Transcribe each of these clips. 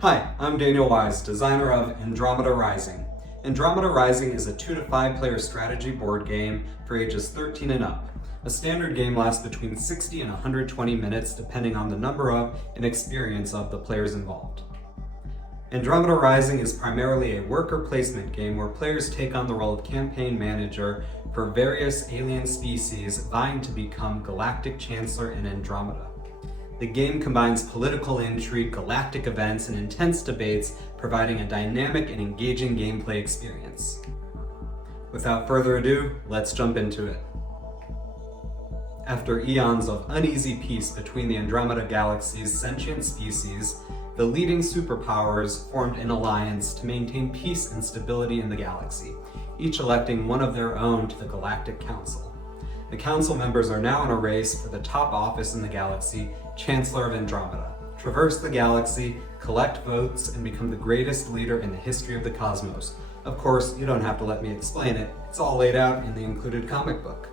Hi, I'm Daniel Wise, designer of Andromeda Rising. Andromeda Rising is a 2 to 5 player strategy board game for ages 13 and up. A standard game lasts between 60 and 120 minutes depending on the number of and experience of the players involved. Andromeda Rising is primarily a worker placement game where players take on the role of campaign manager for various alien species vying to become Galactic Chancellor in Andromeda. The game combines political intrigue, galactic events, and intense debates, providing a dynamic and engaging gameplay experience. Without further ado, let's jump into it. After eons of uneasy peace between the Andromeda Galaxy's sentient species, the leading superpowers formed an alliance to maintain peace and stability in the galaxy, each electing one of their own to the Galactic Council. The council members are now in a race for the top office in the galaxy, Chancellor of Andromeda. Traverse the galaxy, collect votes, and become the greatest leader in the history of the cosmos. Of course, you don't have to let me explain it. It's all laid out in the included comic book.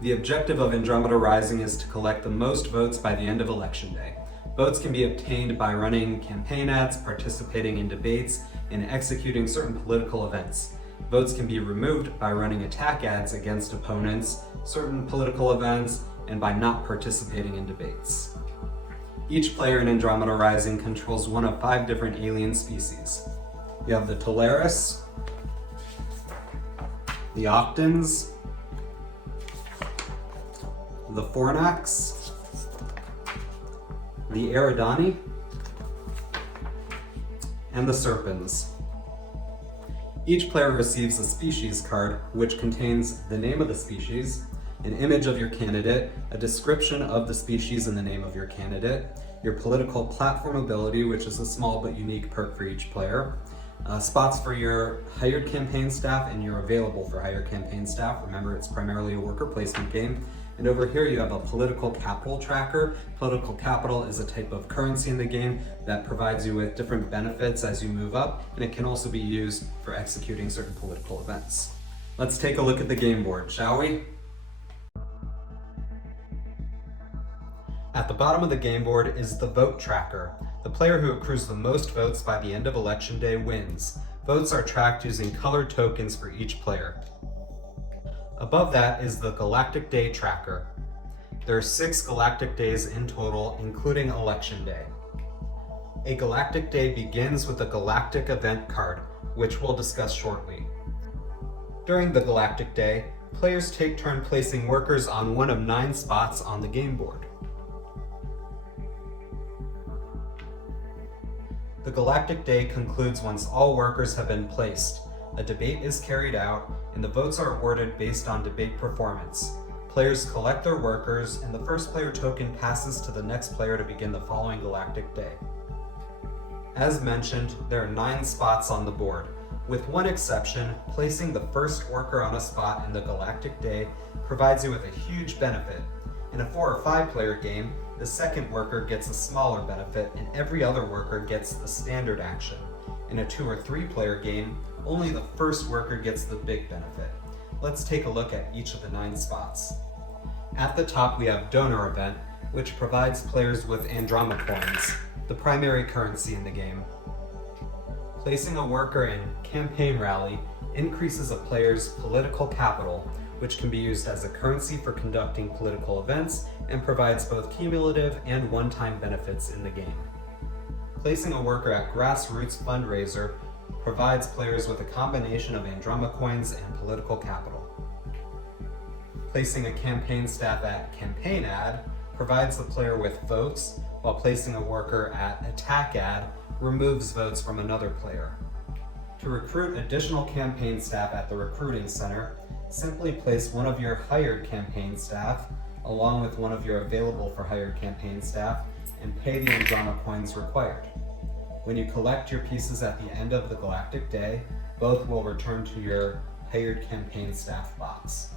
The objective of Andromeda Rising is to collect the most votes by the end of Election Day. Votes can be obtained by running campaign ads, participating in debates, and executing certain political events. Votes can be removed by running attack ads against opponents, certain political events, and by not participating in debates. Each player in Andromeda Rising controls one of 5 different alien species. You have the Talaris, the Octans, the Fornax, the Eridani, and the Serpens. Each player receives a species card, which contains the name of the species, an image of your candidate, a description of the species and the name of your candidate, your political platform ability, which is a small but unique perk for each player, spots for your hired campaign staff and your available for hired campaign staff. Remember, it's primarily a worker placement game. And over here you have a political capital tracker. Political capital is a type of currency in the game that provides you with different benefits as you move up, and it can also be used for executing certain political events. Let's take a look at the game board, shall we? At the bottom of the game board is the vote tracker. The player who accrues the most votes by the end of Election Day wins. Votes are tracked using colored tokens for each player. Above that is the Galactic Day tracker. There are 6 Galactic Days in total, including Election Day. A Galactic Day begins with a Galactic Event card, which we'll discuss shortly. During the Galactic Day, players take turn placing workers on one of 9 spots on the game board. The Galactic Day concludes once all workers have been placed. A debate is carried out, and the votes are awarded based on debate performance. Players collect their workers, and the first player token passes to the next player to begin the following Galactic Day. As mentioned, there are 9 spots on the board. With one exception, placing the first worker on a spot in the Galactic Day provides you with a huge benefit. In a 4 or 5 player game, the second worker gets a smaller benefit, and every other worker gets the standard action. In a 2 or 3 player game, only the first worker gets the big benefit. Let's take a look at each of the 9 spots. At the top we have Donor Event, which provides players with Andromeda coins, the primary currency in the game. Placing a worker in Campaign Rally increases a player's political capital, which can be used as a currency for conducting political events and provides both cumulative and one-time benefits in the game. Placing a worker at Grassroots Fundraiser provides players with a combination of Andromeda coins and political capital. Placing a campaign staff at Campaign Ad provides the player with votes, while placing a worker at Attack Ad removes votes from another player. To recruit additional campaign staff at the Recruiting Center, simply place one of your hired campaign staff along with one of your available for hired campaign staff and pay the Andromeda coins required. When you collect your pieces at the end of the Galactic Day, both will return to your hired campaign staff box.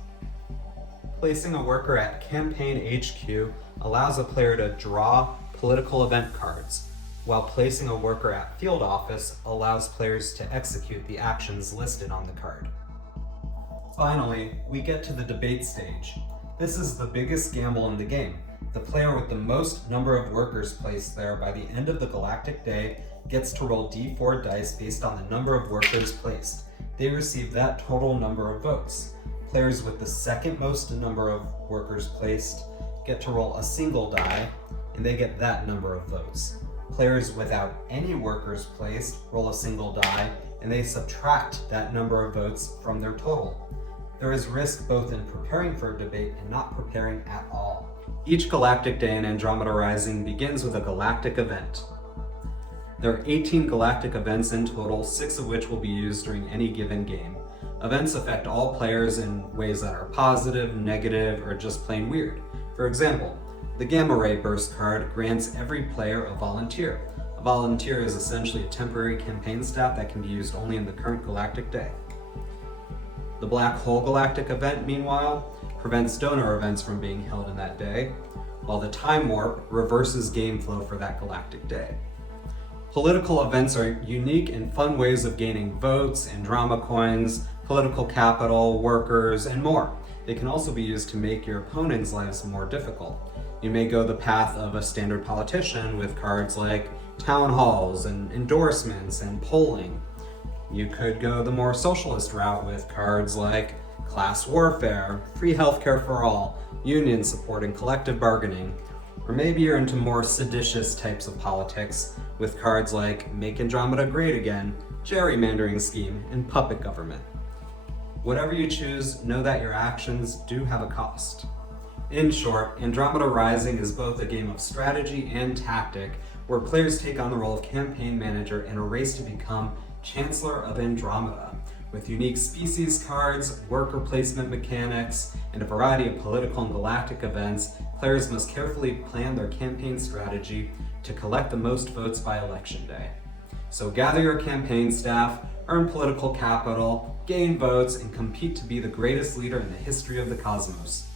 Placing a worker at Campaign HQ allows a player to draw political event cards, while placing a worker at Field Office allows players to execute the actions listed on the card. Finally, we get to the debate stage. This is the biggest gamble in the game. The player with the most number of workers placed there by the end of the galactic day gets to roll d4 dice based on the number of workers placed. They receive that total number of votes. Players with the second most number of workers placed get to roll a single die, and they get that number of votes. Players without any workers placed roll a single die, and they subtract that number of votes from their total. There is risk both in preparing for a debate and not preparing at all. Each galactic day in Andromeda Rising begins with a galactic event. There are 18 galactic events in total, 6 of which will be used during any given game. Events affect all players in ways that are positive, negative, or just plain weird. For example, the Gamma Ray Burst card grants every player a volunteer. A volunteer is essentially a temporary campaign staff that can be used only in the current galactic day. The Black Hole Galactic event, meanwhile, prevents donor events from being held in that day, while the Time Warp reverses game flow for that galactic day. Political events are unique and fun ways of gaining votes, Andromeda coins, political capital, workers, and more. They can also be used to make your opponent's lives more difficult. You may go the path of a standard politician with cards like town halls and endorsements and polling. You could go the more socialist route with cards like class warfare, free healthcare for all, union support, and collective bargaining. Or maybe you're into more seditious types of politics with cards like Make Andromeda Great Again, Gerrymandering Scheme, and Puppet Government. Whatever you choose, know that your actions do have a cost. In short, Andromeda Rising is both a game of strategy and tactic, where players take on the role of campaign manager in a race to become Chancellor of Andromeda. With unique species cards, worker placement mechanics, and a variety of political and galactic events, players must carefully plan their campaign strategy to collect the most votes by election day. So gather your campaign staff, earn political capital, gain votes, and compete to be the greatest leader in the history of the cosmos.